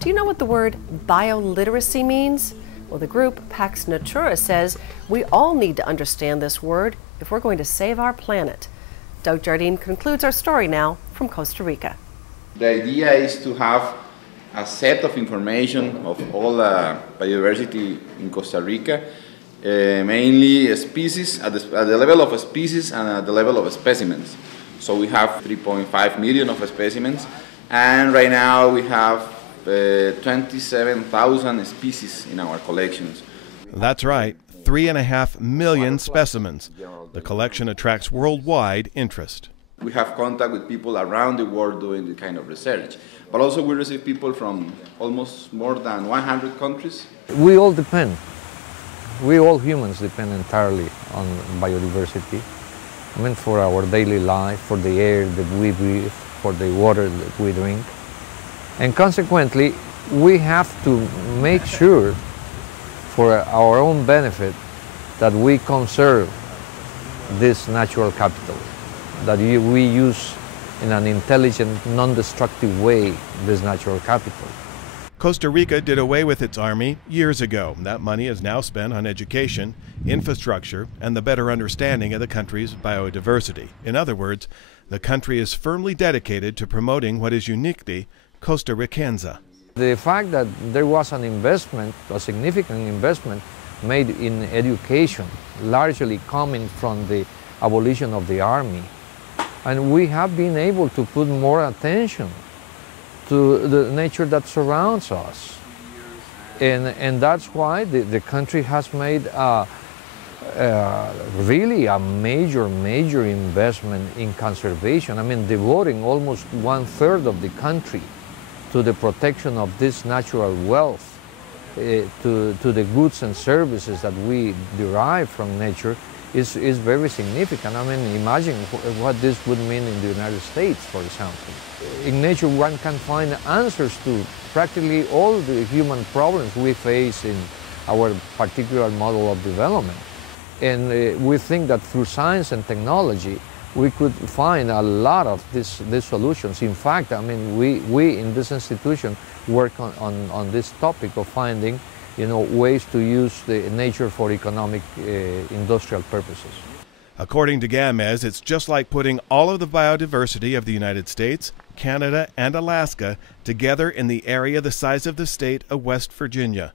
Do you know what the word bioliteracy means? Well, the group Pax Natura says we all need to understand this word if we're going to save our planet. Doug Jardine concludes our story now from Costa Rica. The idea is to have a set of information of all biodiversity in Costa Rica, mainly species, at the level of species and at the level of specimens. So we have 3.5 million of specimens, and right now we have 27,000 species in our collections. That's right, 3.5 million specimens. The collection attracts worldwide interest. We have contact with people around the world doing the kind of research, but also we receive people from almost more than 100 countries. We all depend. We all humans depend entirely on biodiversity. I mean, for our daily life, for the air that we breathe, for the water that we drink. And consequently, we have to make sure, for our own benefit, that we conserve this natural capital, that we use in an intelligent, non-destructive way this natural capital. Costa Rica did away with its army years ago. That money is now spent on education, infrastructure, and the better understanding of the country's biodiversity. In other words, the country is firmly dedicated to promoting what is uniquely Costa Ricenza. The fact that there was an investment, a significant investment, made in education, largely coming from the abolition of the army, and we have been able to put more attention to the nature that surrounds us. And that's why the country has made really a major investment in conservation. I mean, devoting almost 1/3 of the country to the protection of this natural wealth, to the goods and services that we derive from nature is very significant. I mean, imagine what this would mean in the United States, for example. In nature, one can find answers to practically all the human problems we face in our particular model of development. And we think that through science and technology, we could find a lot of these solutions. In fact, I mean, we in this institution work on this topic of finding, ways to use the nature for economic, industrial purposes. According to Gamez, it's just like putting all of the biodiversity of the United States, Canada, and Alaska together in the area the size of the state of West Virginia.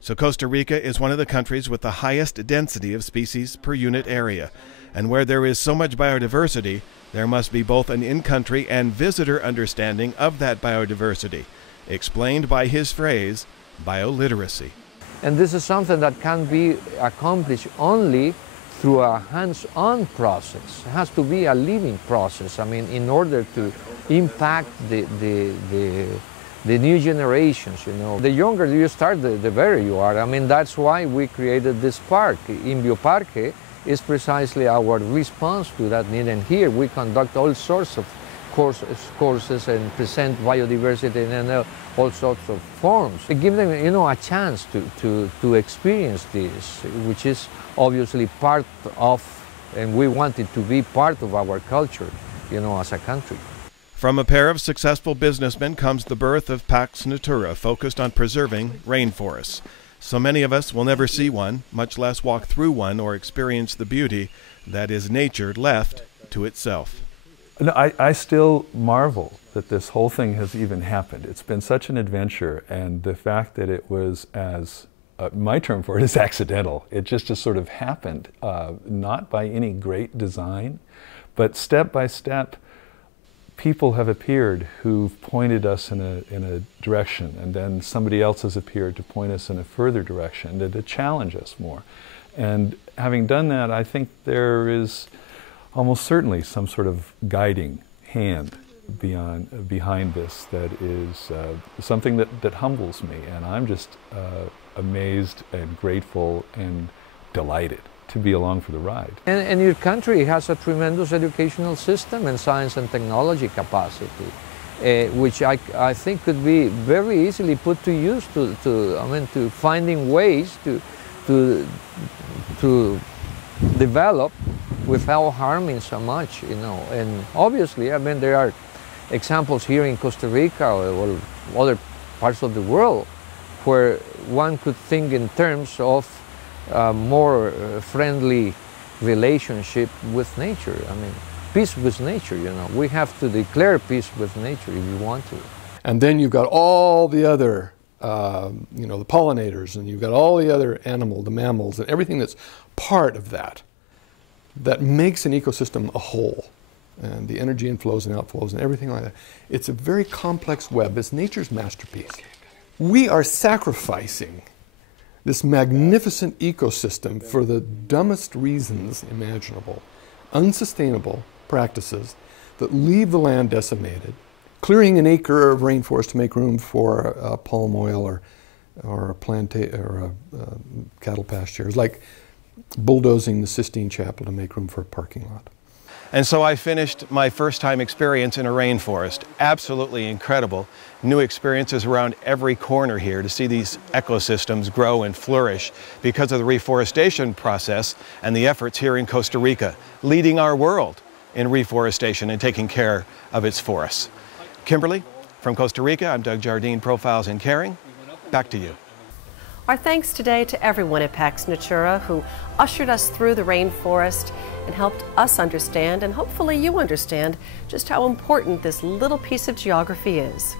So Costa Rica is one of the countries with the highest density of species per unit area. And where there is so much biodiversity, there must be both an in-country and visitor understanding of that biodiversity, explained by his phrase, bioliteracy. And this is something that can be accomplished only through a hands-on process. It has to be a living process. I mean, in order to impact the new generations, The younger you start, the better you are. I mean, that's why we created this park. Lluvioso Parque is precisely our response to that need. And here we conduct all sorts of courses and present biodiversity in all sorts of forms. We give them, a chance to experience this, which is obviously part of, and we want it to be part of our culture, as a country. From a pair of successful businessmen comes the birth of Pax Natura, focused on preserving rainforests. So many of us will never see one, much less walk through one or experience the beauty that is nature left to itself. No, I still marvel that this whole thing has even happened. It's been such an adventure, and the fact that it was, as my term for it is accidental. It just sort of happened, not by any great design, but step by step, people have appeared who've pointed us in a direction, and then somebody else has appeared to point us in a further direction, to challenge us more. And having done that, I think there is almost certainly some sort of guiding hand behind this that is something that humbles me, and I'm just amazed and grateful and delighted to be along for the ride. And your country has a tremendous educational system and science and technology capacity, which I think could be very easily put to use to finding ways to develop without harming so much, And obviously, there are examples here in Costa Rica or other parts of the world where one could think in terms of more friendly relationship with nature. I mean, peace with nature, you know. We have to declare peace with nature if you want to. And then you've got all the other, you know, the pollinators, and you've got all the other the mammals, and everything that's part of that, that makes an ecosystem a whole. And the energy inflows and outflows and everything like that. It's a very complex web. It's nature's masterpiece. We are sacrificing this magnificent ecosystem for the dumbest reasons imaginable. Unsustainable practices that leave the land decimated. Clearing an acre of rainforest to make room for palm oil or a cattle pasture is like bulldozing the Sistine Chapel to make room for a parking lot. And so I finished my first-time experience in a rainforest. Absolutely incredible. New experiences around every corner here to see these ecosystems grow and flourish because of the reforestation process and the efforts here in Costa Rica, leading our world in reforestation and taking care of its forests. Kimberly, from Costa Rica, I'm Doug Jardine, Profiles in Caring. Back to you. Our thanks today to everyone at Pax Natura who ushered us through the rainforest and helped us understand, and hopefully you understand, just how important this little piece of geography is.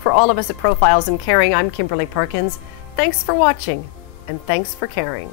For all of us at Profiles in Caring, I'm Kimberly Perkins. Thanks for watching, and thanks for caring.